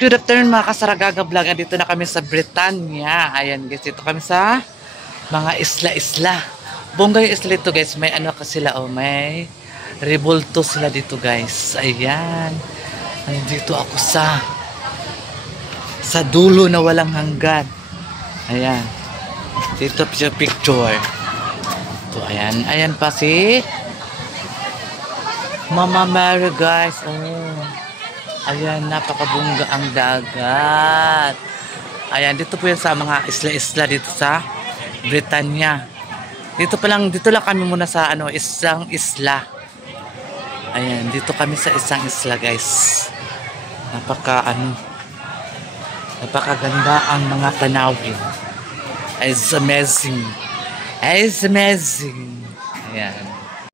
Good afternoon mga kasaragaga vlog. Dito na kami sa Britanya. Ayan guys, dito kami sa mga isla-isla. Bongga yung isla ito guys. May ano ka sila, oh, may rebulto sila dito guys. Ayan. Nandito ako sa dulo na walang hanggan. Ayan. Dito siya picture. Ito, ayan. Ayan pa si Mama Mary guys. Oh. Ayan, napakabungga ang dagat. Ayan, dito po yan sa mga isla-isla dito sa Britanya. Dito lang kami muna sa isang isla. Ayan, dito kami sa isang isla, guys. Napakaganda ang mga tanawin. It's amazing. It's amazing. Ayan.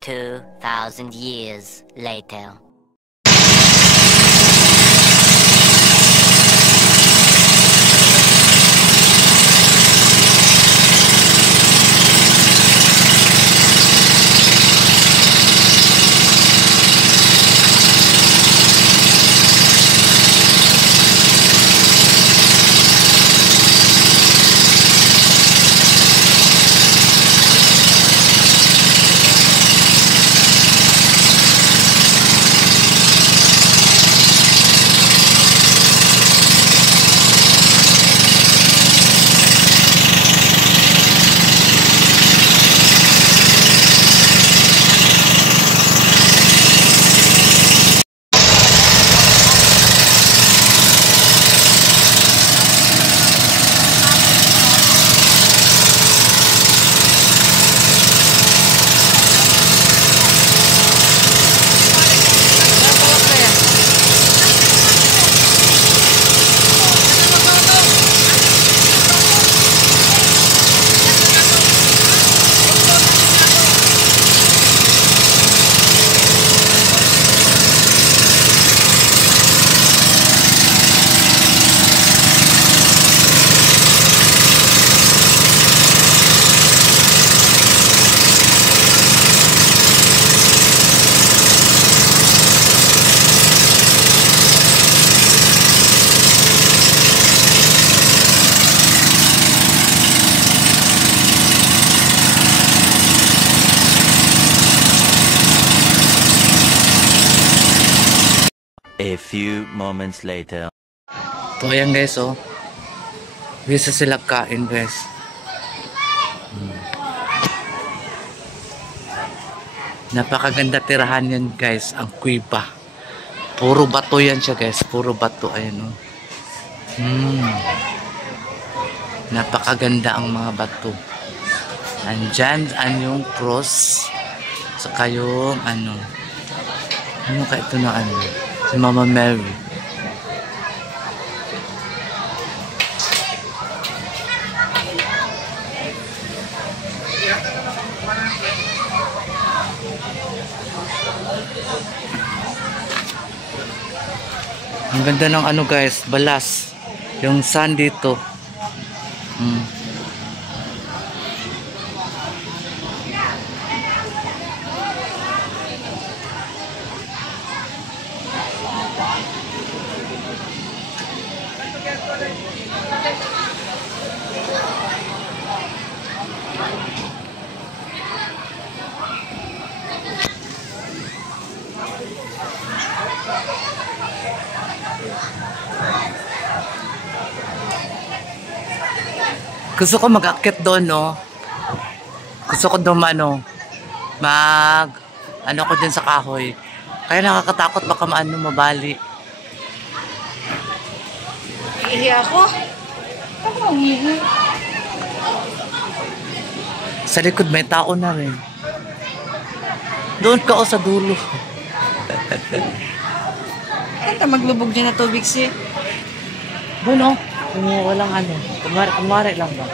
2,000 years later. A few moments later. So, ayan guys, oh. Bisa sila kain, guys. Napakaganda tirahan yan, guys. Ang kuiba. Puro bato yan siya, guys. Puro bato. Ayan, oh. Napakaganda ang mga bato. Andyan, yung cross. Saka yung, ano ka ito na, si Mama Mary. Ang ganda ng guys, balas. Yung sun dito. Gusto ko mag-akit doon, no? Gusto ko doon, ko dyan sa kahoy. Kaya nakakatakot baka mabali. Ihi ako? Ako mangihi. Sa likod may tao na rin. Doon ka sa dulo. Ito maglubog dyan na tubig siya. Doon, oh. Walang kumari lang ba?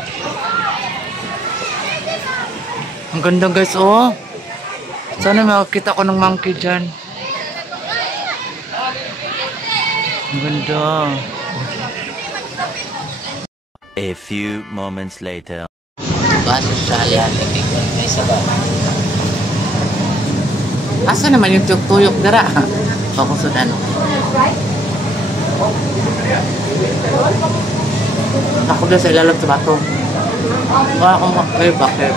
Ang ganda guys, oh. Sana makakita ko ng monkey dyan. Ang ganda. A few moments later. Baso siya yan. Asa naman yung tuyok-tuyok dara? Pakusod ano? Ako na sa ilalim sa bato. Wala akong makakaya, bakit?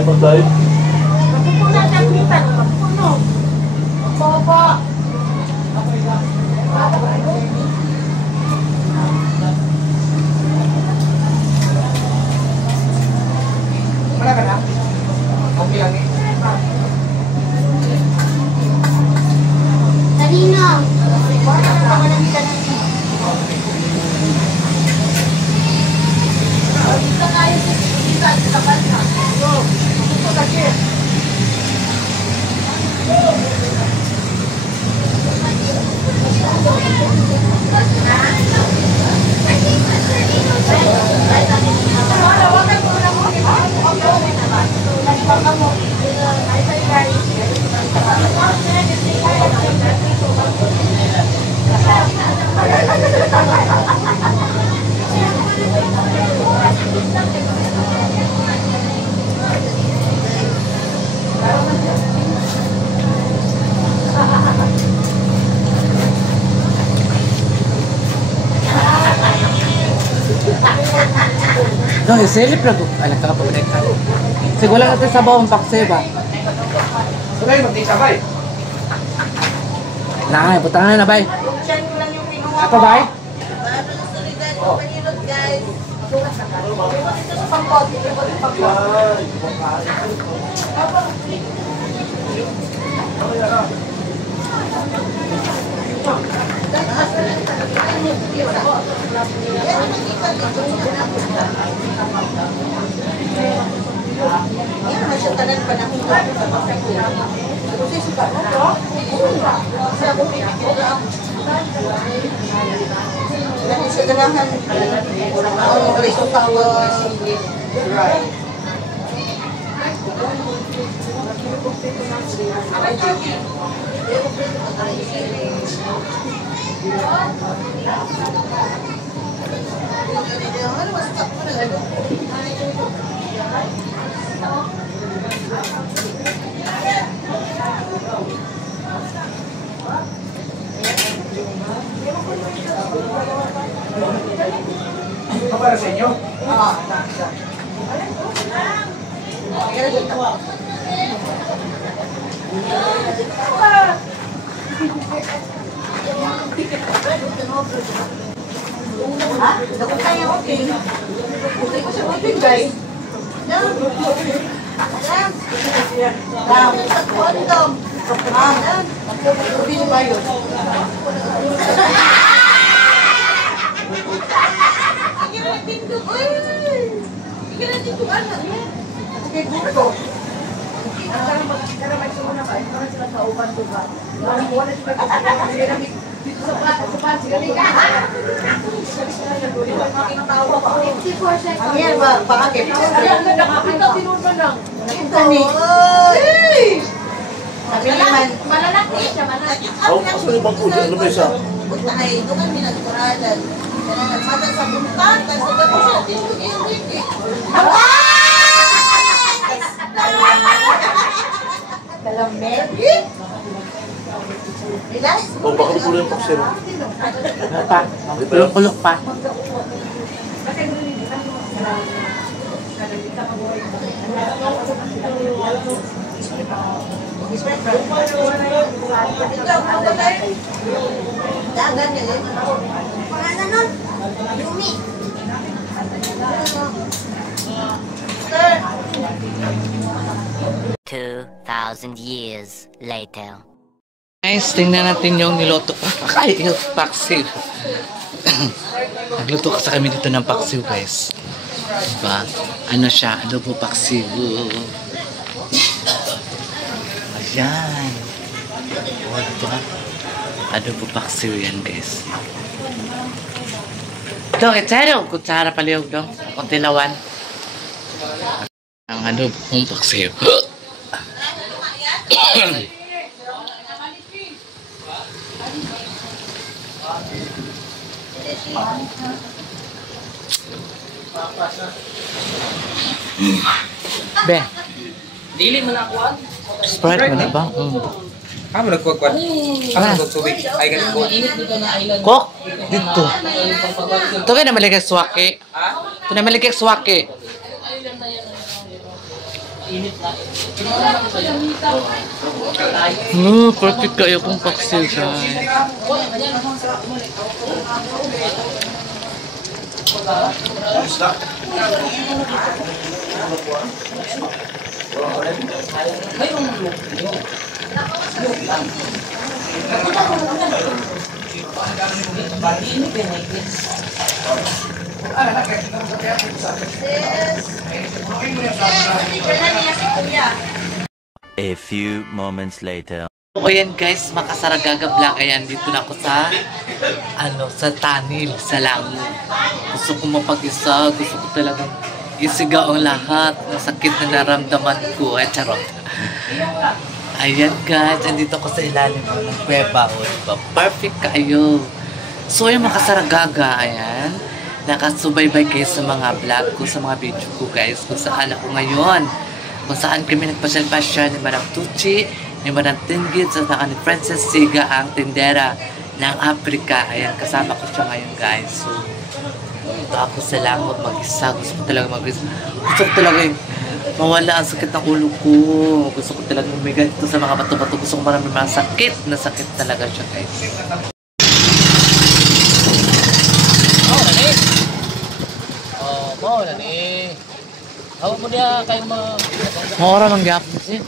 Pagdahil. No, isilip lang. Alam ka pa ulit. Sige, wala natin sa bawang pakse ba? Sabay, magdi-sabay. Nakay, butangan na, bay. Ako, bay? Para sa inyo? Oh, baka ko yung paksero. Ano pa? Kulok pa. Dagan yan eh. Pangalan nun? Lumi. 2,000 years later. Guys, tingnan natin yung niloto. Ay, yung paksiw. Nagluto kasi kami dito ng paksiw, guys. Diba? Ano siya? Adobo paksiw. Ayan. O, diba? Adobo paksiw yan, guys. Ito, etsero. Kutsara palihog daw. Kunti lawan. Ang adobo kong paksiw. Be, Dili man ako an. Sprite mo na ba? Kamu nagkukwat? Kamu nagtubig? Ay, ganun ko. Init dito na ilang. Kok, dito. Ito kayo na maligay swaki. Ito na maligay swaki. Init na. Perfect kayo kung paksiw siya. A few moments later. O yan guys, makasaragaga vlog. Ayan, dito na ako sa sa Tanil, sa Lango. Gusto ko mapag-isa, gusto ko talagang isigaw ang lahat ng sakit na naramdaman ko. Ay, charot. Ayan guys, andito ako sa ilalim ng kuweba. O, diba? Perfect kayo. So, yung makasaragaga, ayan. Nakasubaybay kayo sa mga vlog ko, sa mga video ko guys. Kung saan ako ngayon. Kung saan kami nagpasyal-pasyal ni Madam Tucci, ni Madam Tingit, sa saka ni Princess Siga, ang tindera ng Africa. Ayan, kasama ko siya ngayon guys. So, ito ako sa Langot mag-isa. Gusto ko talaga mag-isa. Gusto ko talaga mawala ang sakit ng ulo ko. Gusto ko talaga umiga dito sa mga bato-bato. Gusto ko marami mga sakit na sakit talaga siya guys. Mo na ni. Hawa mo dia kay mga Maura mang gapon siya.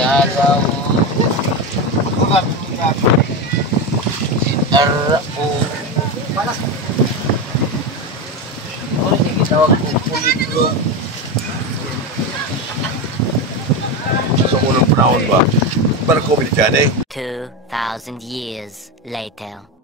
ya daw. Arpo. Panas. Oh, hindi gitawag ko pulitlo. Sa unang panahon ba? Para COVID dyan eh. 2,000 years later.